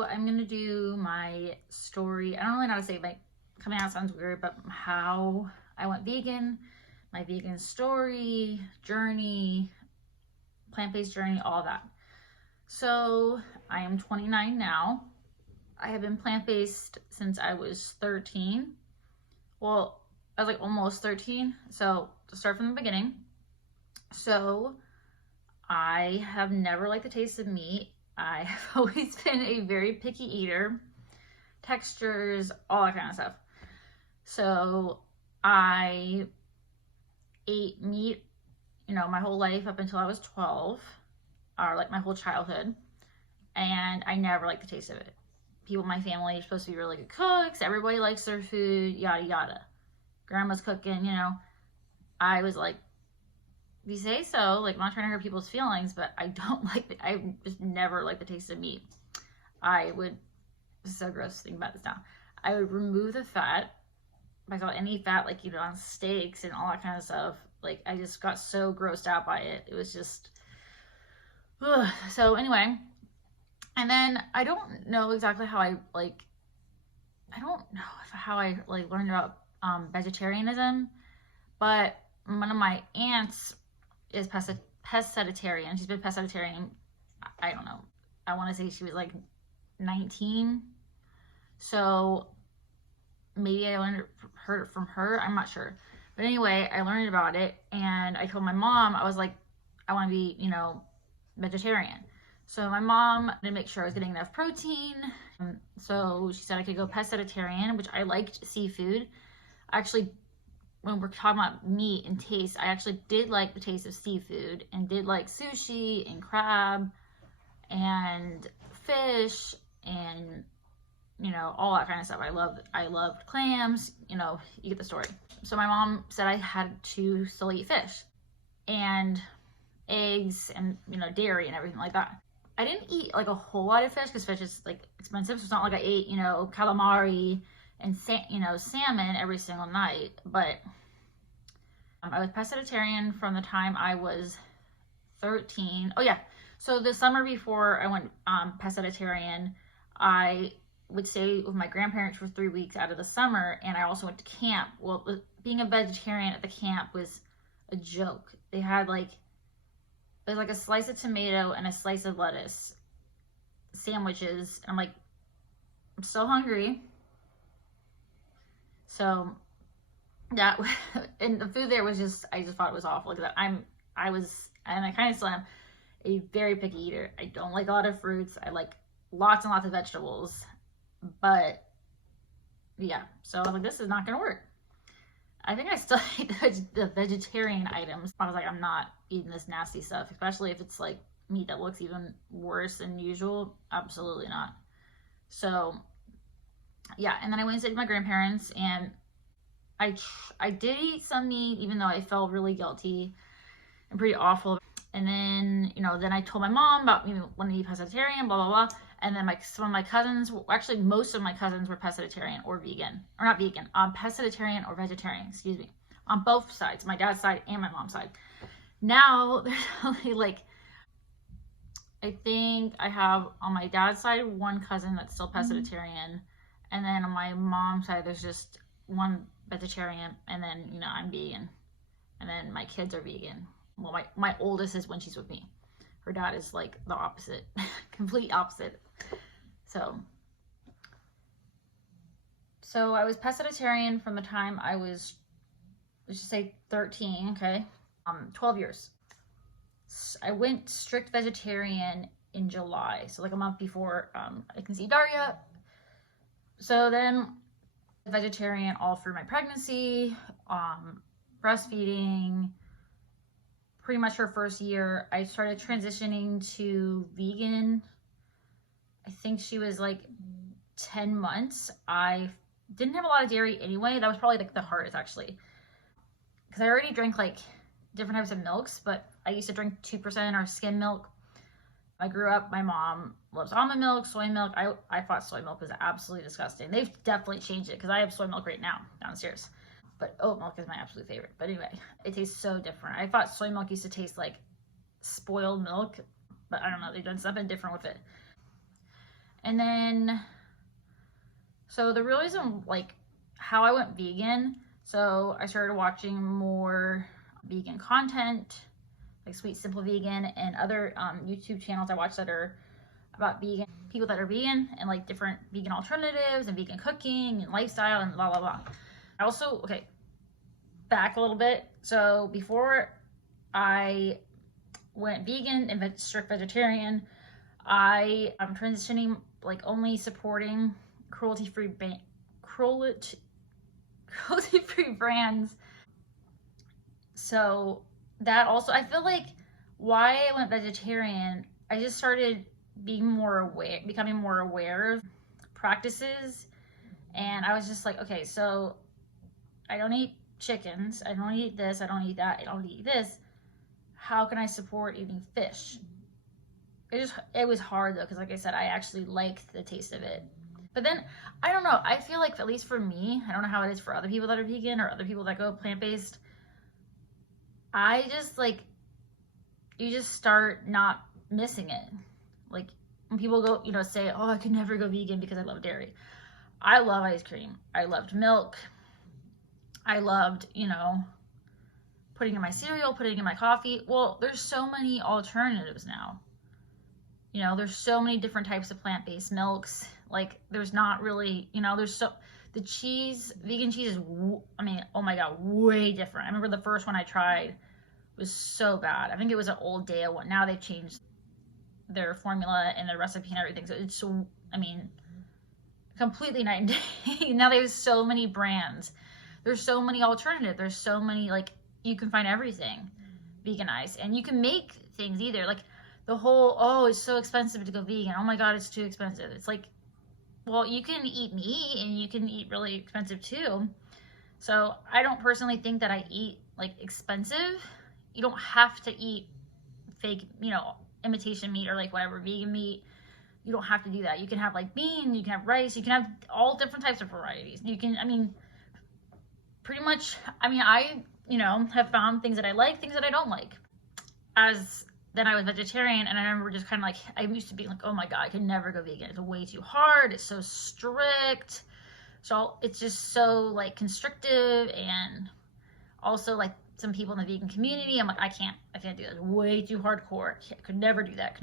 So I'm gonna do my story. I don't really know how to say it, like coming out sounds weird, but how I went vegan, my vegan story, journey, plant-based journey, all that. So I am 29 now. I have been plant-based since I was 13. Well, I was like almost 13. So to start from the beginning. So I have never liked the taste of meat. I have always been a very picky eater, textures, all that kind of stuff. So I ate meat, my whole life up until I was 12, or like my whole childhood, and I never liked the taste of it. People in my family are supposed to be really good cooks. Everybody likes their food, yada yada. Grandma's cooking, I was like, you say so, like I'm not trying to hurt people's feelings, but I don't like it. I just never liked the taste of meat. This is so gross, think about this now. I would remove the fat. If I saw any fat, like, on steaks and all that kind of stuff, like, I just got so grossed out by it. It was just, ugh. So anyway, and then I don't know exactly how I learned about vegetarianism, but one of my aunts is pescatarian. She's been pescatarian, I don't know, I want to say she was like 19. So maybe I heard it from her. I'm not sure. But anyway, I learned about it and I told my mom, I was like, I want to be, vegetarian. So my mom did make sure I was getting enough protein. So she said I could go pescatarian, which I liked seafood. Actually, when we're talking about meat and taste, I actually did like the taste of seafood and did like sushi and crab and fish and all that kind of stuff. I loved clams, you get the story. So my mom said I had to still eat fish and eggs and, dairy and everything like that. I didn't eat like a whole lot of fish because fish is like expensive. So it's not like I ate, calamari and, salmon every single night. But I was pescatarian from the time I was 13. Oh yeah. So the summer before I went pescatarian, I would stay with my grandparents for 3 weeks out of the summer, and I also went to camp. Well, being a vegetarian at the camp was a joke. They had there's like a slice of tomato and a slice of lettuce sandwiches. I'm like, I'm so hungry. So that, and the food there was just, I just thought it was awful. Like I was, and I kind of still am, a very picky eater. I don't like a lot of fruits. I like lots and lots of vegetables. But yeah, so I was like, this is not gonna work. I think I still hate the vegetarian items. I was like, I'm not eating this nasty stuff, especially if it's like meat that looks even worse than usual. Absolutely not. So yeah, and then I went and stayed with my grandparents, and I did eat some meat, even though I felt really guilty and pretty awful. And then, then I told my mom about me wanting to eat pescatarian, blah, blah, blah. And then some of my cousins, actually most of my cousins were pescatarian or vegan, or not vegan, pescatarian or vegetarian, excuse me, on both sides, my dad's side and my mom's side. Now, there's only I think I have on my dad's side one cousin that's still pescatarian, and then on my mom's side there's just one vegetarian, and then I'm vegan, and then my kids are vegan. Well, my oldest is when she's with me. Her dad is like the opposite, complete opposite. So I was pescatarian from the time I was, let's just say 13, okay, 12 years. I went strict vegetarian in July, so like a month before I conceived Daria. So then vegetarian all through my pregnancy, breastfeeding, pretty much her first year. I started transitioning to vegan. I think she was like 10 months. I didn't have a lot of dairy anyway. That was probably like the hardest actually, because I already drank like different types of milks, but I used to drink 2% or skim milk. I grew up, my mom loves almond milk, soy milk. I thought soy milk was absolutely disgusting. They've definitely changed it because I have soy milk right now downstairs. But oat milk is my absolute favorite. But anyway, it tastes so different. I thought soy milk used to taste like spoiled milk, but I don't know. They've done something different with it. And then, so the real reason, like, how I went vegan, so I started watching more vegan content, like Sweet Simple Vegan, and other YouTube channels I watch that are about vegan, people that are vegan, and like different vegan alternatives and vegan cooking and lifestyle and blah, blah, blah. I also, okay, back a little bit. So before I went vegan and strict vegetarian, I'm transitioning, like, only supporting cruelty-free brands. So that also, I feel like why I went vegetarian, I just started becoming more aware of practices, and I was just like, okay, so I don't eat chickens, I don't eat this, I don't eat that, I don't eat this. How can I support eating fish? It was hard though, because like I said, I actually liked the taste of it. But then, I don't know, I feel like, at least for me, I don't know how it is for other people that are vegan or other people that go plant-based, I just, like, you just start not missing it. Like, when people go, you know, say, oh, I could never go vegan because I love dairy. I love ice cream. I loved milk. I loved, you know, putting in my cereal, putting in my coffee. Well, there's so many alternatives now. You know, there's so many different types of plant-based milks. Like, there's not really, you know, the cheese, vegan cheese is, I mean, oh my God, way different. I remember the first one I tried was so bad. I think it was an old Daiya one. Now they've changed their formula and their recipe and everything. So it's so, I mean, completely night and day. Now there's so many brands. There's so many alternatives. There's so many, like, you can find everything veganized, and you can make things either. Like, the whole, oh, it's so expensive to go vegan. Oh my God, it's too expensive. It's like, well, you can eat meat and you can eat really expensive too. So I don't personally think that I eat, like, expensive. You don't have to eat fake, you know, imitation meat or, like, whatever, vegan meat. You don't have to do that. You can have, like, bean, you can have rice, you can have all different types of varieties. You can, I mean, pretty much, I mean, I, you know, have found things that I like, things that I don't like. Then I was vegetarian, and I remember just kind of like, I used to be like, oh my God, I could never go vegan. It's way too hard. It's so strict. So it's just so, like, constrictive, and also, like, some people in the vegan community, I'm like, I can't do that. It's way too hardcore. Could never do that.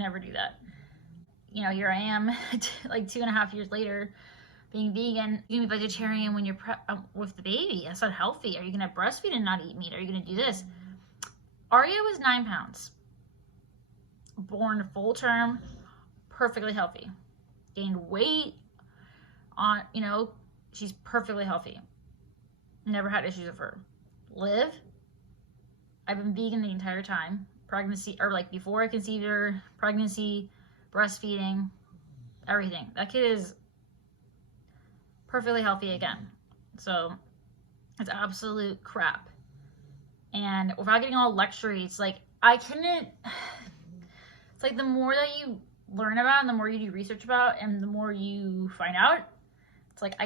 You know, here I am, like 2.5 years later, being vegan. You can be vegetarian when you're with the baby. That's not healthy. Are you gonna breastfeed and not eat meat? Are you gonna do this? Aria was 9 pounds. Born full term, perfectly healthy. Gained weight on, you know, she's perfectly healthy. Never had issues with her. Liv, I've been vegan the entire time. Pregnancy, or like before I conceived her, pregnancy, breastfeeding, everything. That kid is perfectly healthy again. So it's absolute crap. And without getting all lectury, it's like, I couldn't, it's like the more that you learn about and the more you do research about and the more you find out, it's like I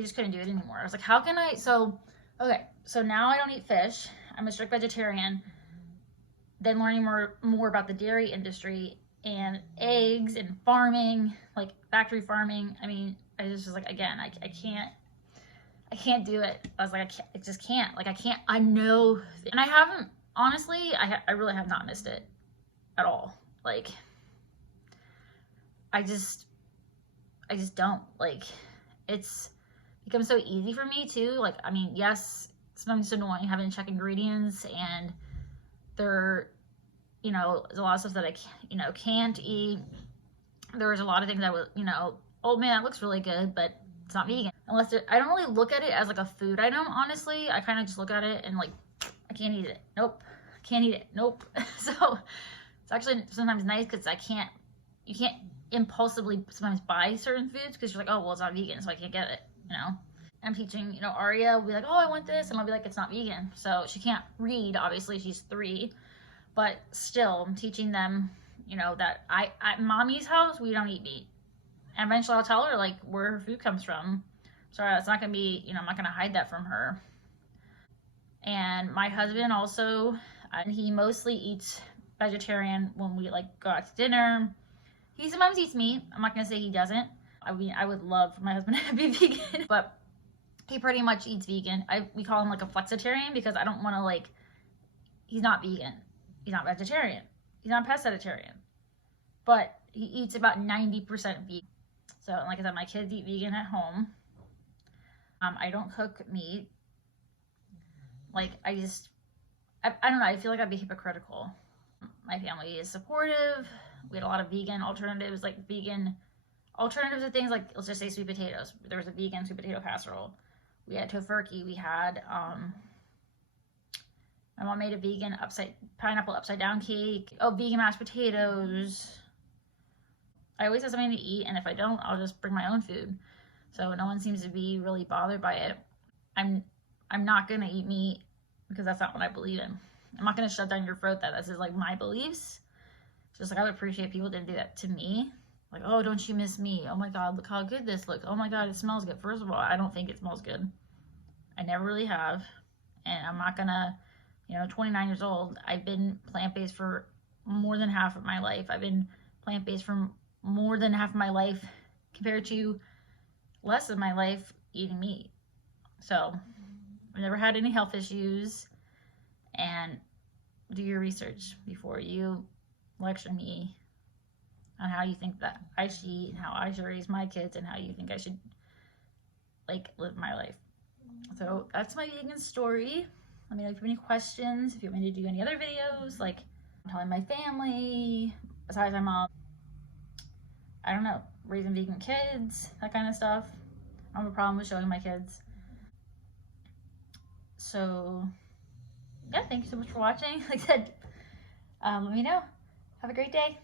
just couldn't do it anymore. I was like, how can I, so, okay, so now I don't eat fish. I'm a strict vegetarian. Then learning more about the dairy industry and eggs and farming, like factory farming. I mean, I just was like, again, I can't do it. I was like, I just can't. Like, I know, and I haven't, honestly, I really have not missed it at all. Like, I just don't. Like, it's become so easy for me too. Like, I mean, yes, sometimes it's annoying having to check ingredients, and there, you know, there's a lot of stuff that I, you know, can't eat. There's a lot of things I would, you know, oh man, that looks really good, but it's not vegan. Unless I don't really look at it as like a food item, honestly. I kind of just look at it and like, I can't eat it. Nope. Can't eat it. Nope. So it's actually sometimes nice because you can't impulsively sometimes buy certain foods because you're like, oh, well, it's not vegan, so I can't get it, you know? I'm teaching, you know, Aria will be like, oh, I want this, and I'll be like, it's not vegan. So she can't read, obviously, she's 3, but still, I'm teaching them, you know, that at mommy's house, we don't eat meat. And eventually I'll tell her, like, where her food comes from. Sorry, it's not gonna be, you know, I'm not gonna hide that from her. And my husband also, he mostly eats vegetarian when we, like, go out to dinner. He sometimes eats meat. I'm not gonna say he doesn't. I mean, I would love for my husband to be vegan, but he pretty much eats vegan. We call him like a flexitarian because I don't want to like, he's not vegan. He's not vegetarian. He's not pescatarian. But he eats about 90% vegan. So like I said, my kids eat vegan at home. I don't cook meat. Like I don't know, I feel like I'd be hypocritical. My family is supportive. We had a lot of vegan alternatives, like vegan alternatives to things like, let's just say sweet potatoes. There was a vegan sweet potato casserole. We had tofurkey. We had, my mom made a vegan pineapple upside down cake. Oh, vegan mashed potatoes. I always have something to eat, and if I don't, I'll just bring my own food. So no one seems to be really bothered by it. I'm not gonna eat meat because that's not what I believe in. I'm not gonna shove down your throat that this is like my beliefs. Just like I would appreciate people didn't do that to me. Like, oh, don't you miss me? Oh my God, look how good this looks. Oh my God, it smells good. First of all, I don't think it smells good. I never really have. And I'm not gonna, 29 years old. I've been plant-based for more than half of my life. I've been plant-based for more than half of my life compared to less of my life eating meat. So I've never had any health issues. And do your research before you lecture me on how you think that I should eat and how I should raise my kids and how you think I should like live my life. So that's my vegan story. Let me know if you have any questions, if you want me to do any other videos, like telling my family, besides my mom, I don't know, raising vegan kids, that kind of stuff. I don't have a problem with showing my kids. So yeah, thank you so much for watching. Like I said, let me know. Have a great day.